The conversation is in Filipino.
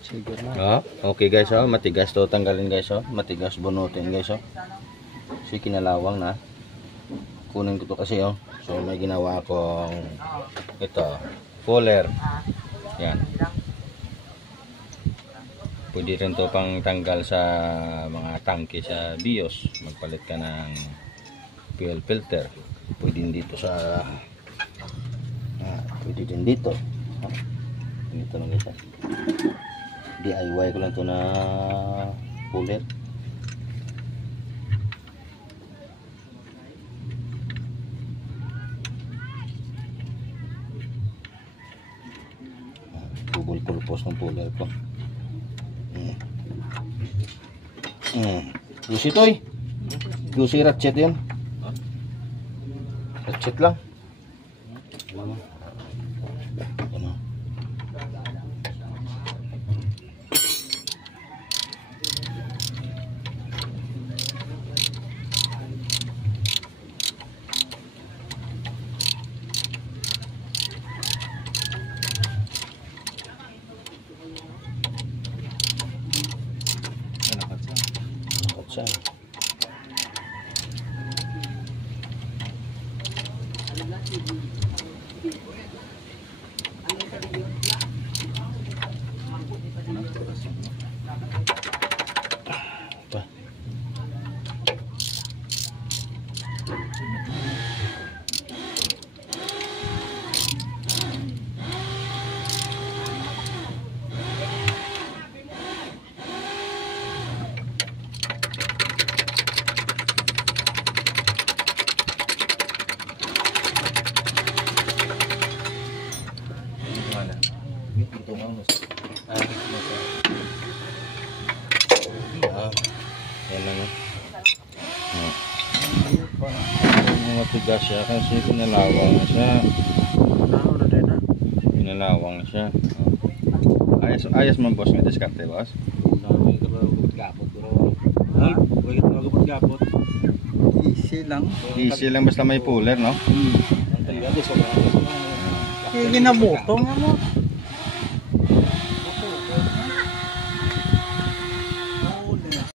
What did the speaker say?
Sige na. Okay guys, matigas to tanggalin guys, matigas bunutin guys, si kinalawang na kunin ko to kasi so may ginawa akong ito puller, yan, pwede rin to pang tanggal sa mga tangke sa BIOS, magpalit ka ng fuel filter, pwede din dito sa pwede din dito, dito lang guys, DIY ko lang to na puller. Double purpose ng puller ko. Gusi to Gusi ratchet yun. Ratchet lang. Ano? Siya. Yan lang matigas siya kasi pinalawang na siya. Pinalawang na siya. Ayos man boss, may diskarte boss. Easy lang. Easy lang basta may puller, no? Ginabuto nga mo.